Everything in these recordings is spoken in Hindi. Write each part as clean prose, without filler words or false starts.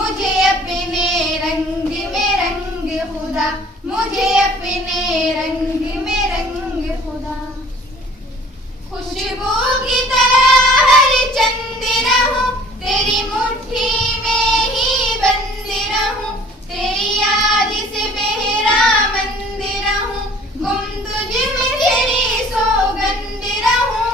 मुझे अपने रंग में रंग खुदा, मुझे अपने रंग में रंग खुदा। खुशबू की तरह हर चंद रहूं, तेरी मुट्ठी में ही बंद रहूं, तेरी याद से बेहरा मंद रहूं, गुम तुझ में तेरी सौगंध रहूं।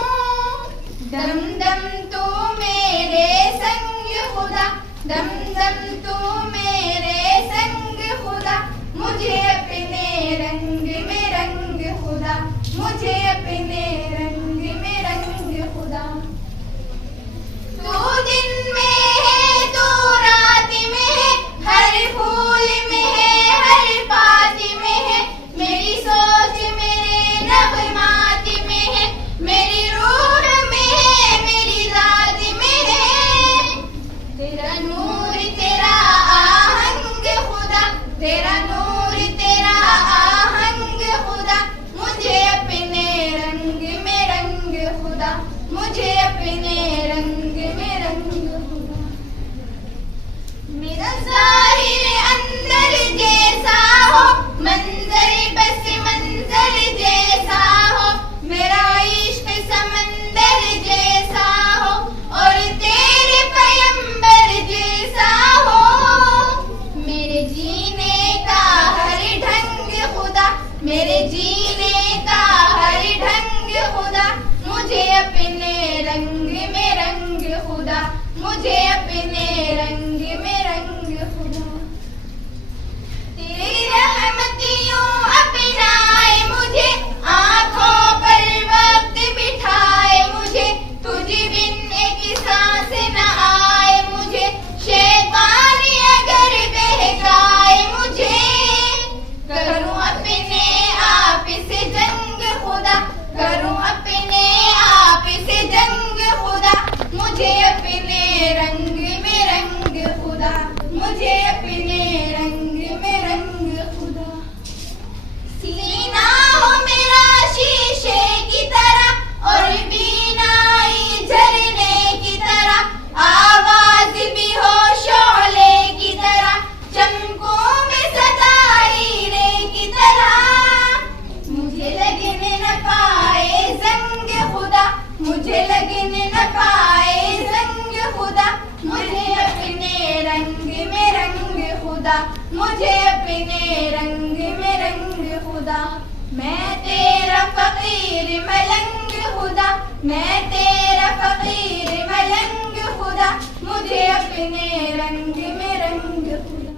दम दम तू मेरे संग खुदा, दम दम तू मेरे संग खुदा, मुझे अपने रंग में रंग खुदा, मुझे अपने रंग में रंग खुदा। तू दिन में है तू रात में है, हर फूल में है हर बात में है, मेरी सोच मेरे नगमात में है, मेरी रूह में है मेरी रात में है। तेरा नूर तेरा आहंग खुदा, तेरा नूर तेरा आहंग खुदा, मुझे अपने रंग में रंग खुदा, मुझे अपने रंग में रंग खुदा। मेरा ज़ाहिर अंदर जैसा हो, मंजर बस मंजर जैसा हो, मेरा इश्क समंदर जैसा हो और तेरे पैगंबर जैसा हो। मेरे जीने का हर ढंग खुदा, मेरे जीने का हर ढंग खुदा, मुझे अपने रंग में रंग खुदा, मुझे अपने रंग में रंग खुदा। तेरी रहमतियों अपनाए मुझे, आंखों पर वक्त बिठाए मुझे, तुझ बिन एक सांस न आए मुझे, शैतान अगर बहकाए मुझे। करूं अपने आप से जंग खुदा, करूं अपने आप से जंग खुदा, मुझे अपने रंग में रंग खुदा, मुझे अपने रंग में रंग खुदा। सीना हो मेरा शीशे की तरह और बीनाई झरने की तरह, आवाज भी हो शोले की तरह, चमकों में सदा हीरे की तरह। मुझे लगने न पाए जंग खुदा, मुझे लगने न पाए जंग खुदा, मुझे अपने रंग में रंग खुदा, मुझे अपने रंग में रंग खुदा। मैं तेरा फकीर मलंग खुदा, मैं तेरा फकीर मलंग खुदा, मुझे अपने रंग में रंग खुदा।